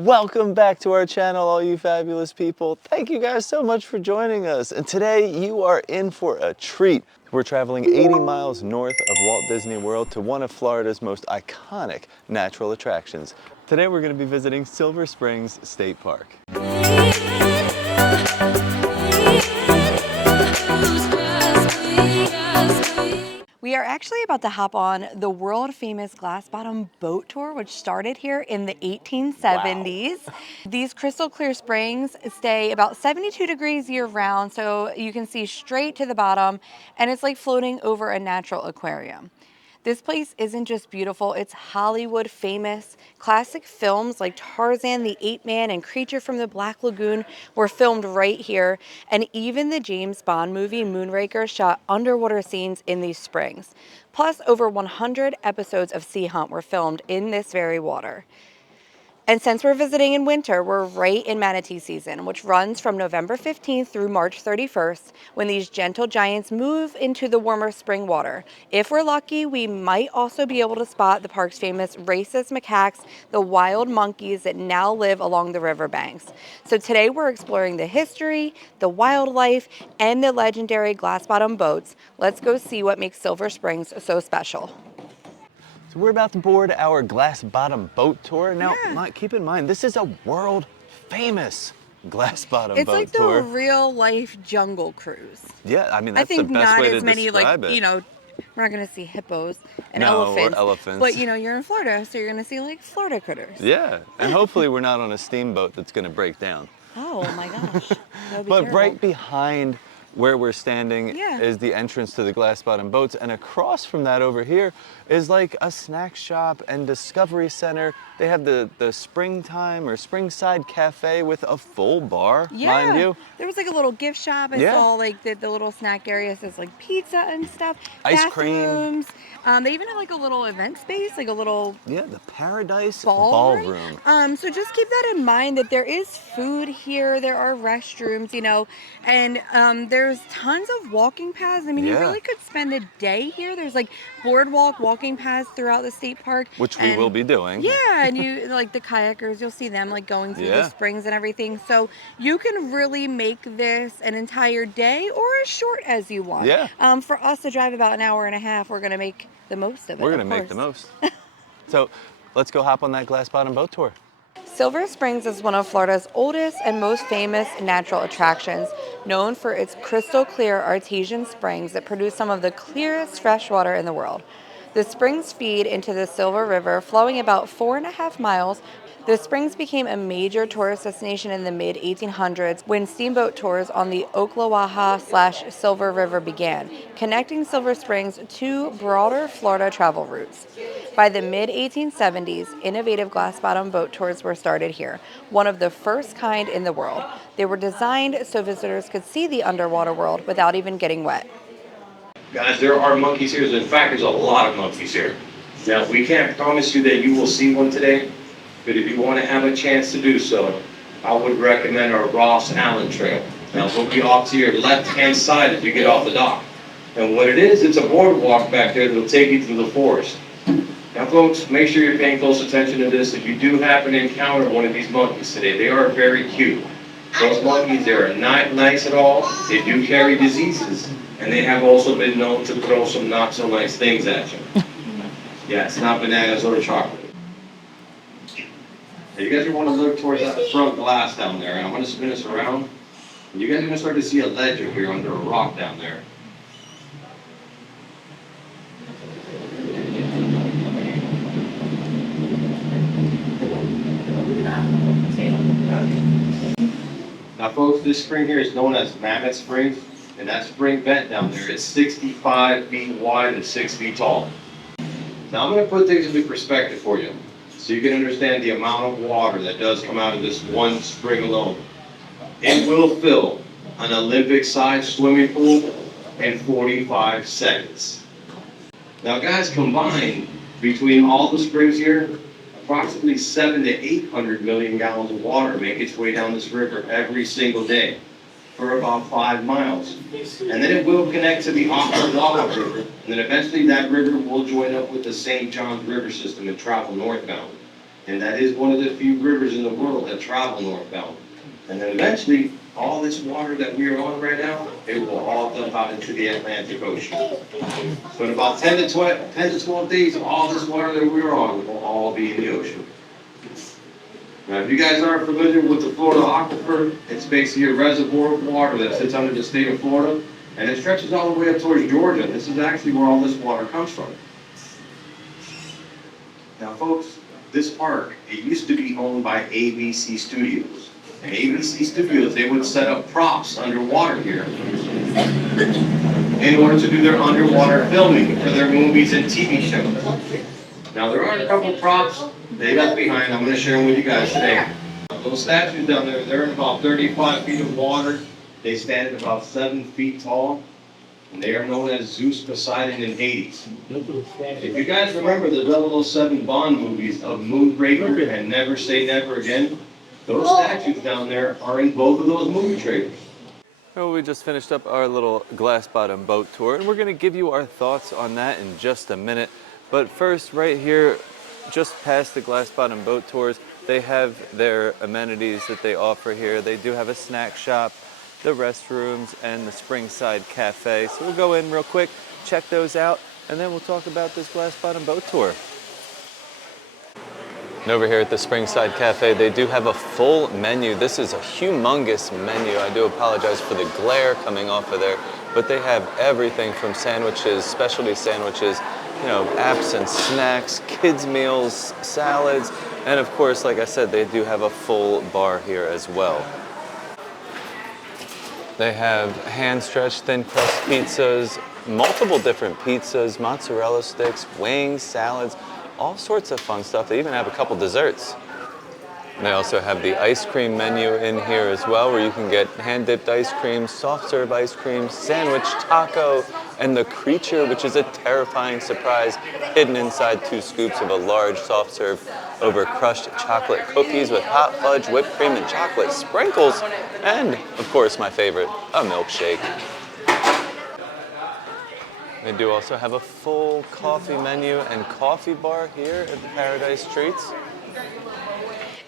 Welcome back to our channel, all you fabulous people. Thank you guys so much for joining us. And today you are in for a treat. We're traveling 80 miles north of Walt Disney World to one of Florida's most iconic natural attractions. Today we're going to be visiting Silver Springs State Park. We are actually about to hop on the world famous glass bottom boat tour, which started here in the 1870s. Wow. These crystal clear springs stay about 72 degrees year round, so you can see straight to the bottom, and it's like floating over a natural aquarium. This place isn't just beautiful, it's Hollywood famous. Classic films like Tarzan the Ape Man and Creature from the Black Lagoon were filmed right here, and even the James Bond movie Moonraker shot underwater scenes in these springs. Plus, over 100 episodes of Sea Hunt were filmed in this very water. And since we're visiting in winter, we're right in manatee season, which runs from November 15th through March 31st, when these gentle giants move into the warmer spring water. If we're lucky, we might also be able to spot the park's famous rhesus macaques, the wild monkeys that now live along the riverbanks. So today we're exploring the history, the wildlife, and the legendary glass bottom boats. Let's go see what makes Silver Springs so special. So we're about to board our glass bottom boat tour. Now, keep in mind, this is a world famous glass bottom boat tour. It's like the real life jungle cruise. Yeah, I mean, that's the best way to describe it. You know, we're not going to see hippos and elephants. Or elephants. But, you know, you're in Florida, so you're going to see, like, Florida critters. Yeah, and hopefully we're not on a steamboat that's going to break down. Oh, my gosh. That would be But terrible. right behind where we're standing is the entrance to the glass bottom boats, and across from that over here is like a snack shop and discovery center. They have the springtime or Springside Cafe with a full bar, mind you. There was like a little gift shop. I saw like the little snack area says like pizza and stuff. Ice cream. They even have like a little event space, like a little the Paradise Ballroom. So just keep that in mind that there is food here. There are restrooms, you know, and there's tons of walking paths. I mean, you really could spend a day here. There's like boardwalk walking paths throughout the state park, which we will be doing. Yeah, and you like the kayakers, you'll see them like going through the springs and everything. So you can really make this an entire day or as short as you want. Yeah. For us to drive about an hour and a half, we're gonna make the most of it. We're gonna make the most. So let's go hop on that glass bottom boat tour. Silver Springs is one of Florida's oldest and most famous natural attractions, known for its crystal clear artesian springs that produce some of the clearest fresh water in the world. The springs feed into the Silver River, flowing about 4.5 miles. The springs became a major tourist destination in the mid-1800s when steamboat tours on the Ocklawaha/Silver River began, connecting Silver Springs to broader Florida travel routes. By the mid-1870s, innovative glass-bottom boat tours were started here, one of the first kind in the world. They were designed so visitors could see the underwater world without even getting wet. Guys, there are monkeys here. In fact, there's a lot of monkeys here. Now, we can't promise you that you will see one today, but if you want to have a chance to do so, I would recommend our Ross Allen Trail. Now, we'll be off to your left-hand side as you get off the dock. And what it is, it's a boardwalk back there that'll take you through the forest. Now, folks, make sure you're paying close attention to this. If you do happen to encounter one of these monkeys today, they are very cute. Those monkeys, they are not nice at all. They do carry diseases. And they have also been known to throw some not so nice things at you. Yeah, it's not bananas or chocolate. Now, you guys are want to look towards that front glass down there, and I'm going to spin us around. And you guys are going to start to see a ledge over here under a rock down there. Now, folks, this spring here is known as Mammoth Springs. And that spring vent down there is 65 feet wide and 6 feet tall. Now I'm going to put things into perspective for you, so you can understand the amount of water that does come out of this one spring alone. It will fill an Olympic-sized swimming pool in 45 seconds. Now guys, combined between all the springs here, approximately 700 to 800 million gallons of water make its way down this river every single day, for about 5 miles. And then it will connect to the Ocklawaha River, and then eventually that river will join up with the St. Johns River system and travel northbound. And that is one of the few rivers in the world that travel northbound. And then eventually, all this water that we are on right now, it will all dump out into the Atlantic Ocean. So in about 10 to 12 days, all this water that we are on will all be in the ocean. Now, if you guys aren't familiar with the Florida aquifer, it's basically a reservoir of water that sits under the state of Florida, and it stretches all the way up towards Georgia. This is actually where all this water comes from. Now, folks, this park, it used to be owned by ABC Studios. And ABC Studios, they would set up props underwater here in order to do their underwater filming for their movies and TV shows. Now, there are a couple props they left behind. I'm going to share them with you guys today. Those statues down there, they're in about 35 feet of water. They stand at about 7 feet tall. And they are known as Zeus, Poseidon, and Hades. If you guys remember the 007 Bond movies of Moonraker and Never Say Never Again, those statues down there are in both of those movie trailers. Well, we just finished up our little glass bottom boat tour, and we're going to give you our thoughts on that in just a minute. But first, right here, just past the glass bottom boat tours, they have their amenities that they offer here. They do have a snack shop, the restrooms, and the Springside Cafe. So we'll go in real quick, check those out, and then we'll talk about this glass bottom boat tour. And over here at the Springside Cafe, they do have a full menu. This is a humongous menu. I do apologize for the glare coming off of there, but they have everything from sandwiches, specialty sandwiches, you know, apps and snacks, kids meals, salads, and of course, like I said, they do have a full bar here as well. They have hand-stretched thin crust pizzas, multiple different pizzas, mozzarella sticks, wings, salads, all sorts of fun stuff. They even have a couple desserts. And they also have the ice cream menu in here as well, where you can get hand-dipped ice cream, soft-serve ice cream, sandwich, taco, and the creature, which is a terrifying surprise hidden inside 2 scoops of a large soft-serve over crushed chocolate cookies with hot fudge, whipped cream, and chocolate sprinkles. And, of course, my favorite, a milkshake. They do also have a full coffee menu and coffee bar here at the Paradise Treats.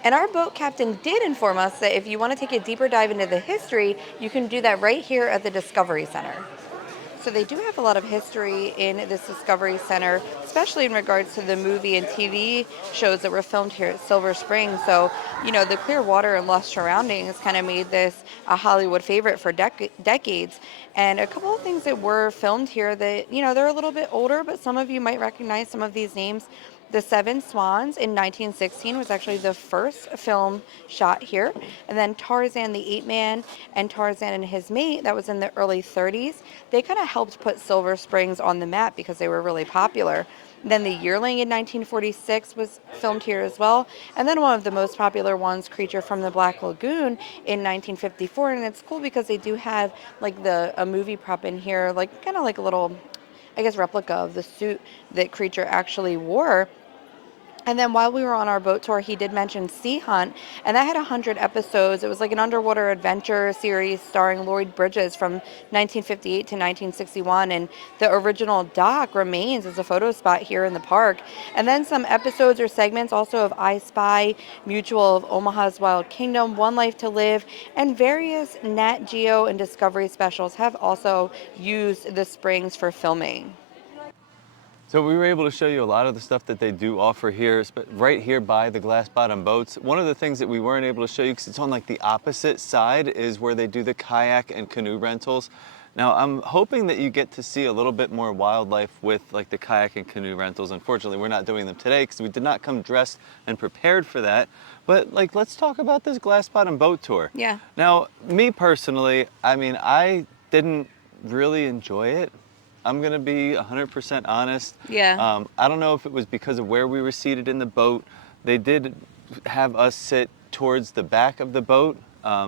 And our boat captain did inform us that if you want to take a deeper dive into the history, you can do that right here at the Discovery Center. So they do have a lot of history in this Discovery Center, especially in regards to the movie and TV shows that were filmed here at Silver Spring. So, you know, the clear water and lush surroundings kind of made this a Hollywood favorite for decades. And a couple of things that were filmed here that, you know, they're a little bit older, but some of you might recognize some of these names. The Seven Swans in 1916 was actually the first film shot here. And then Tarzan the Ape Man and Tarzan and His Mate, that was in the early 30s. They kind of helped put Silver Springs on the map because they were really popular. Then The Yearling in 1946 was filmed here as well. And then one of the most popular ones, Creature from the Black Lagoon in 1954. And it's cool because they do have like a movie prop in here, like kind of like a little, I guess, replica of the suit that Creature actually wore. And then while we were on our boat tour, he did mention Sea Hunt, and that had 100 episodes. It was like an underwater adventure series starring Lloyd Bridges from 1958 to 1961, and the original dock remains as a photo spot here in the park. And then some episodes or segments also of I Spy, Mutual of Omaha's Wild Kingdom, One Life to Live, and various Nat Geo and Discovery specials have also used the springs for filming. So we were able to show you a lot of the stuff that they do offer here, right here by the glass bottom boats. One of the things that we weren't able to show you, because it's on like the opposite side, is where they do the kayak and canoe rentals. Now I'm hoping that you get to see a little bit more wildlife with like the kayak and canoe rentals. Unfortunately, we're not doing them today because we did not come dressed and prepared for that. But like, let's talk about this glass bottom boat tour. Yeah. Now, me personally, I mean, I didn't really enjoy it. I'm gonna be 100% honest. Yeah. I don't know if it was because of where we were seated in the boat. They did have us sit towards the back of the boat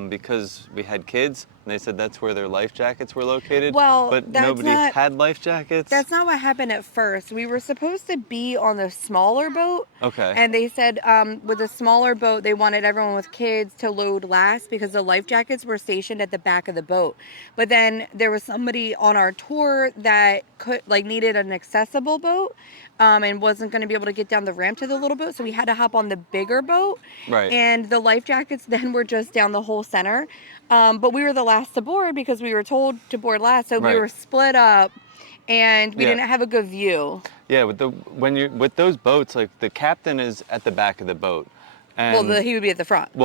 because we had kids. and they said that's where their life jackets were located. Well, But that's nobody not had life jackets. That's not what happened at first. We were supposed to be on the smaller boat. Okay. And they said with the smaller boat, they wanted everyone with kids to load last because the life jackets were stationed at the back of the boat. But then there was somebody on our tour that needed an accessible boat and wasn't going to be able to get down the ramp to the little boat. So we had to hop on the bigger boat. Right. And the life jackets then were just down the whole center. But we were the last to board because we were told to board last. So we Right. were split up. And we Yeah. didn't have a good view. Yeah, with those boats, like the captain is at the back of the boat, and He would be at the front. the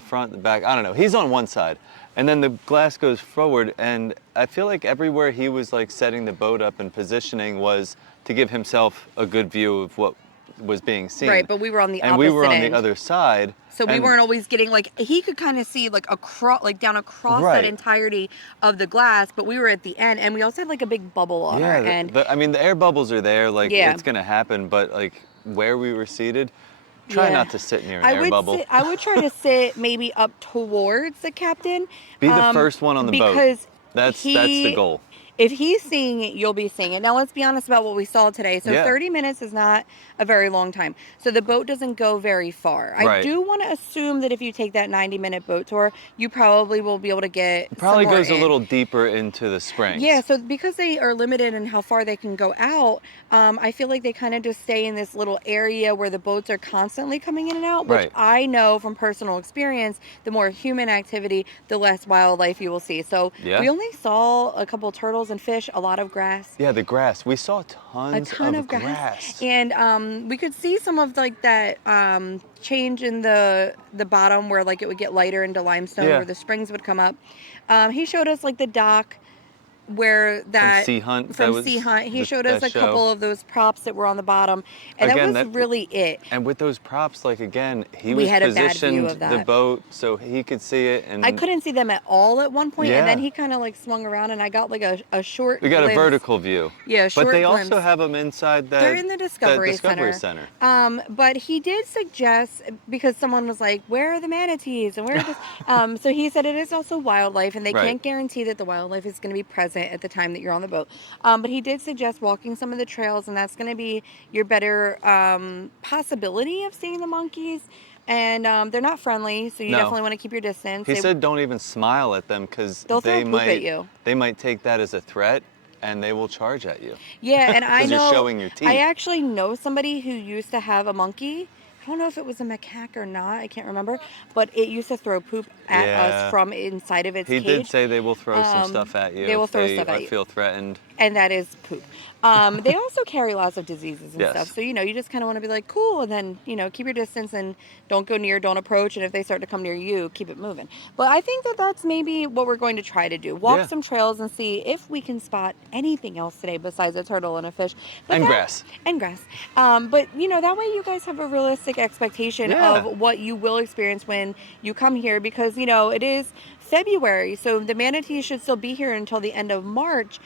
front, the back. I don't know. He's on one side, and then the glass goes forward, and I feel like everywhere he was like setting the boat up and positioning was to give himself a good view of what was being seen. Right, but we were on the and opposite we were on end. the other side. So we and- weren't always getting he could kind of see down across Right. that entirety of the glass, but we were at the end, and we also had like a big bubble on our end. I mean, the air bubbles are there, like Yeah. it's gonna happen, but like where we were seated, try Yeah. not to sit near an air bubble. I would try to sit maybe up towards the captain. Be the first one on the boat. Because That's the goal. If he's seeing it, you'll be seeing it. Now, let's be honest about what we saw today. So Yeah. 30 minutes is not a very long time. So the boat doesn't go very far. I Right. do want to assume that if you take that 90-minute boat tour, you probably will be able to get It probably some more goes a in. little deeper into the springs. Yeah, so because they are limited in how far they can go out, I feel like they kind of just stay in this little area where the boats are constantly coming in and out, which Right. I know from personal experience, the more human activity, the less wildlife you will see. So Yeah. we only saw a couple turtles and fish, a lot of grass. Yeah, the grass. We saw A tons ton of grass. And we could see some of like that change in the bottom where like it would get lighter into limestone Yeah. where the springs would come up. He showed us like the dock where that Sea Hunt, from that was Sea Hunt. He the- showed us that a show. couple of those props that were on the bottom, and Again, that was really it. And with those props, like again, he We was had a bad view positioned of that. the boat so he could see it, and I couldn't see them at all at one point, Yeah. and then he kind of like swung around, and I got like a short. we got a glimpse. vertical view. Yeah, But short they glimpse. also have them inside that. They're in the Discovery, Discovery Center. Center. But he did suggest, because someone was like, "Where are the manatees?" and where are this? So he said it is also wildlife, and they Right. can't guarantee that the wildlife is going to be present at the time that you're on the boat. But he did suggest walking some of the trails, and that's going to be your better possibility of seeing the monkeys. And they're not friendly, so you No. definitely want to keep your distance. He said don't even smile at them because They'll throw they poop might at you. they might take that as a threat and they will charge at you. Yeah, and I 'Cause you're know showing your teeth. I actually know somebody who used to have a monkey. I don't know if it was a macaque or not. I can't remember, but it used to throw poop at Yeah. us from inside of its He cage. did say they will throw some stuff at you. they will if throw they stuff at you. feel threatened. And that is poop. They also carry lots of diseases and Yes. stuff. So, you just kind of want to be like, cool, and then, keep your distance and don't go near, don't approach. And if they start to come near you, keep it moving. But I think that that's maybe what we're going to try to do. Walk Yeah. some trails and see if we can spot anything else today besides a turtle and a fish. And grass. And grass. But, that way you guys have a realistic expectation Yeah. of what you will experience when you come here because, it is February, so the manatees should still be here until the end of March.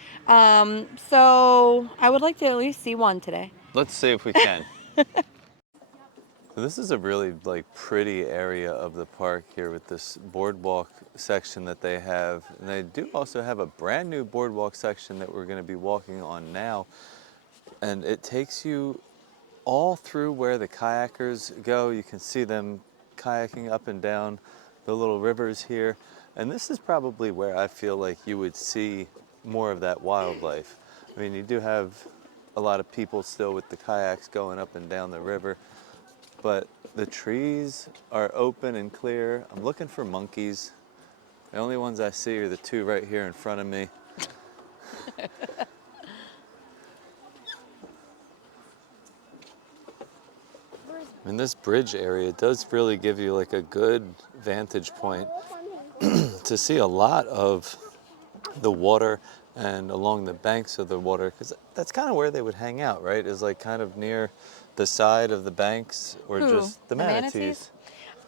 So I would like to at least see one today. Let's see if we can. So this is a really pretty area of the park here with this boardwalk section that they have. And they do also have a brand new boardwalk section that we're going to be walking on now. And it takes you all through where the kayakers go. You can see them kayaking up and down the little rivers here. And this is probably where I feel like you would see more of that wildlife. I mean, you do have a lot of people still with the kayaks going up and down the river, but the trees are open and clear. I'm looking for monkeys. The only ones I see are the two right here in front of me. And this bridge area does really give you a good vantage point to see a lot of the water and along the banks of the water, because that's kind of where they would hang out, right? Is kind of near the side of the banks, or Who? just the The manatees. manatees?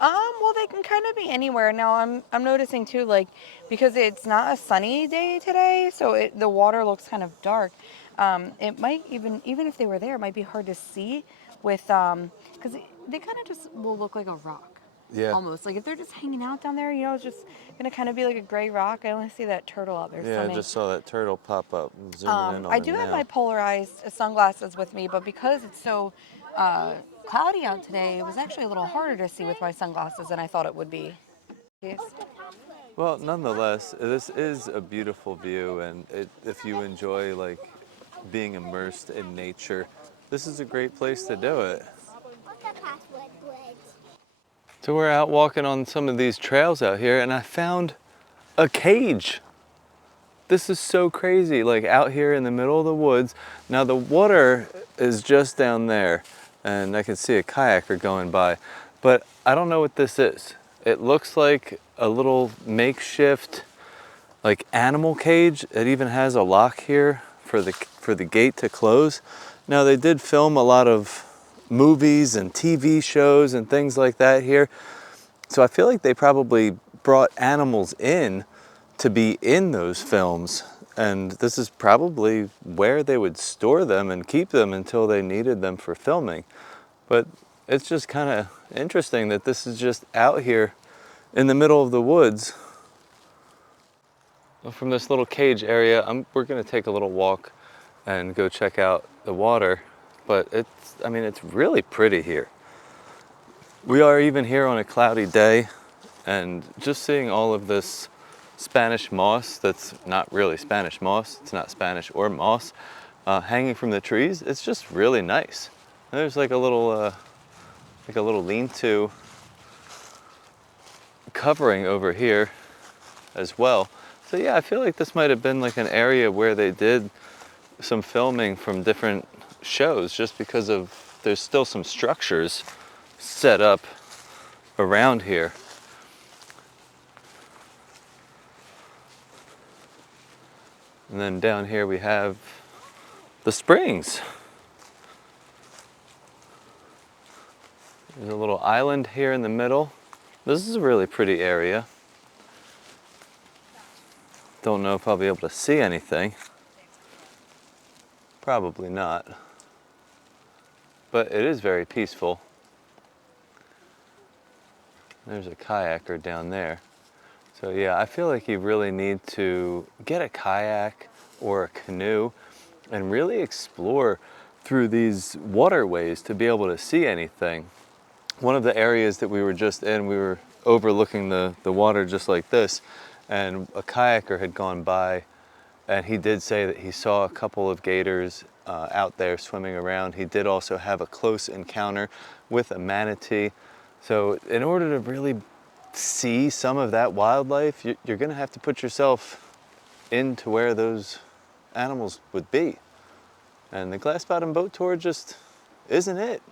Well, they can kind of be anywhere. Now, I'm noticing too, because it's not a sunny day today, so the water looks kind of dark. It might even if they were there, it might be hard to see with because they kind of just will look like a rock. Yeah. almost. Like if they're just hanging out down there, you know, it's just gonna kind of be like a gray rock. I only see that turtle out there Yeah, swimming. I just saw that turtle pop up. I'm zooming in on I him do have now. my polarized sunglasses with me, but because it's so cloudy out today, it was actually a little harder to see with my sunglasses than I thought it would be. Yes. Well, nonetheless, this is a beautiful view, and if you enjoy like being immersed in nature, this is a great place to do it. So we're out walking on some of these trails out here, and I found a cage. This is so crazy, like out here in the middle of the woods. Now the water is just down there, and I can see a kayaker going by, but I don't know what this is. It looks like a little makeshift like animal cage. It even has a lock here for the gate to close. Now they did film a lot of movies and TV shows and things like that here. So I feel like they probably brought animals in to be in those films, and this is probably where they would store them and keep them until they needed them for filming. But it's just kind of interesting that this is just out here in the middle of the woods. From this little cage area, we're gonna take a little walk and go check out the water, but I mean, it's really pretty here. We are even here on a cloudy day, and just seeing all of this Spanish moss that's not really Spanish moss, it's not Spanish or moss, hanging from the trees, it's just really nice. And there's like a little lean-to covering over here as well. So yeah, I feel like this might have been like an area where they did some filming from different shows, just because of there's still some structures set up around here. And then down here we have the springs. There's a little island here in the middle. This is a really pretty area. Don't know if I'll be able to see anything. Probably not. But it is very peaceful. There's a kayaker down there. So yeah, I feel like you really need to get a kayak or a canoe and really explore through these waterways to be able to see anything. One of the areas that we were just in, we were overlooking the water just like this, and a kayaker had gone by, and he did say that he saw a couple of gators out there swimming around. He did also have a close encounter with a manatee. So in order to really see some of that wildlife, you're gonna have to put yourself into where those animals would be. And the glass bottom boat tour just isn't it.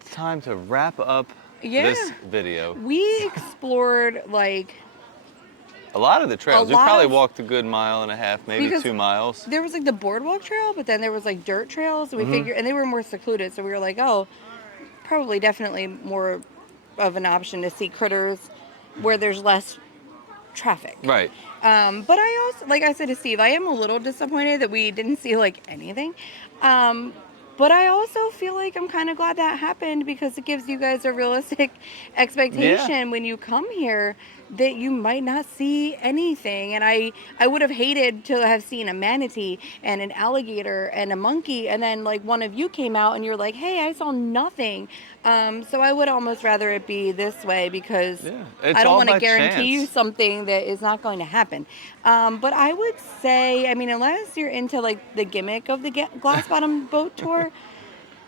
It's time to wrap up this video. We explored like A lot of the trails. We lot probably of- walked a good 1.5 miles, maybe Because 2 miles. there was like the boardwalk trail, but then there was like dirt trails, and we figured, and they were more secluded, so we were like, oh, probably definitely more of an option to see critters where there's less traffic. Right. But I also, like I said to Steve, I am a little disappointed that we didn't see like anything. But I also feel like I'm kind of glad that happened, because it gives you guys a realistic expectation when you come here that you might not see anything. And I would have hated to have seen a manatee and an alligator and a monkey, and then like one of you came out and you're like, hey, I saw nothing. So I would almost rather it be this way, because I don't want to guarantee you something that is not going to happen. But I would say, I mean, unless you're into like the gimmick of the glass bottom boat tour,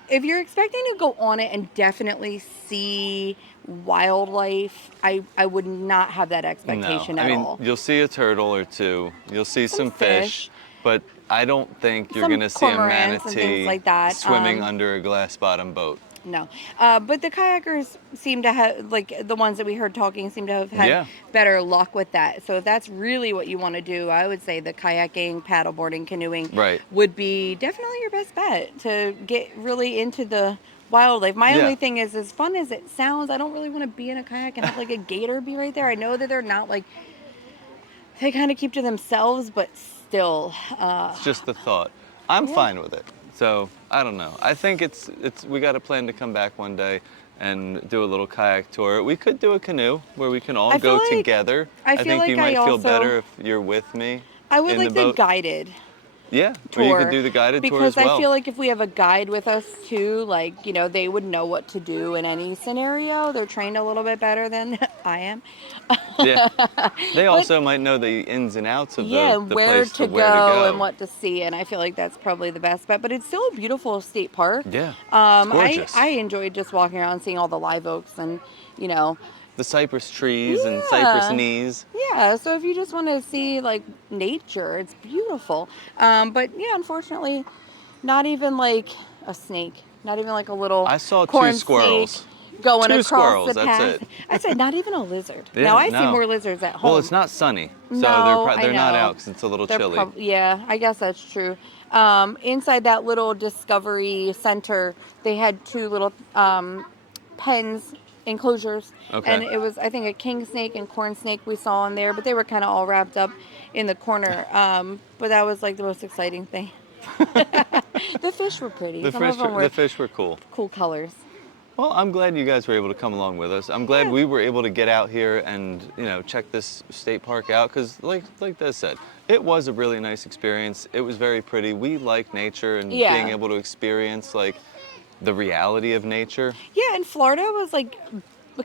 if you're expecting to go on it and definitely see wildlife, I would not have that expectation at all. You'll see a turtle or two, you'll see some fish, but I don't think you're Some going to see a cormorants and things manatee like that. swimming under a glass bottom boat. No. But the kayakers seem to have, like the ones that we heard talking, seem to have had better luck with that. So if that's really what you want to do, I would say the kayaking, paddleboarding, canoeing would be definitely your best bet to get really into the wildlife. My only thing is, as fun as it sounds, I don't really want to be in a kayak and have like a gator be right there. I know that they're not like, they kind of keep to themselves, but still. It's just the thought. I'm fine with it. So I don't know. I think we got a plan to come back one day and do a little kayak tour. We could do a canoe where we can all I feel go like- together. I feel think like you I might feel also- better if you're with me. I would in like the the boat. guided Yeah, tour. or you could do the guided tour as because well. I feel like if we have a guide with us too, like, you know, they would know what to do in any scenario. They're trained a little bit better than I am. Yeah. They But- also might know the ins and outs of yeah, the where place to where to go. and what to see, and I feel like that's probably the best bet. But it's still a beautiful state park. Yeah, it's gorgeous. I enjoyed just walking around, seeing all the live oaks, and you know, The cypress trees and cypress Yeah. knees. yeah. So if you just want to see like nature, it's beautiful. But yeah, unfortunately, not even like a snake, not even like a little I saw 2 corn squirrels. snake going 2 across squirrels, the that's path. it. I said not even a lizard. Yeah, now I see no. more lizards at home. Well, it's not sunny, so No, they're I not know. out because it's a little They're chilly. yeah, I guess that's true. Inside that little discovery center, they had 2 little pens, enclosures. Okay. And it was, I think, a king snake and corn snake we saw in there, but they were kind of all wrapped up in the corner. But that was like the most exciting thing. The fish were pretty. Some of them were The fish were cool. cool colors. Well, I'm glad you guys were able to come along with us. I'm glad Yeah. we were able to get out here and, you know, check this state park out because like Des said, it was a really nice experience. It was very pretty. We like nature and Yeah. being able to experience like the reality of nature. Yeah, and Florida was like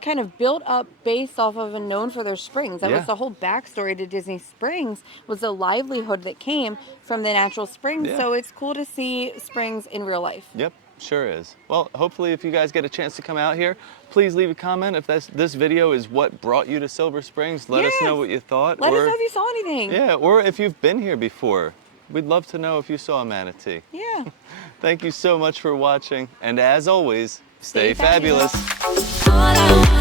kind of built up based off of and known for their springs. That Yeah. was the whole backstory to Disney Springs, was the livelihood that came from the natural springs. Yeah. So it's cool to see springs in real life. Yep, sure is. Well, hopefully if you guys get a chance to come out here, please leave a comment if this video is what brought you to Silver Springs. Let us know Yes. what you thought. Let us know if you saw anything. Yeah, or if you've been here before. We'd love to know if you saw a manatee. Yeah. Thank you so much for watching, and as always, stay Stay fabulous. fabulous. All I want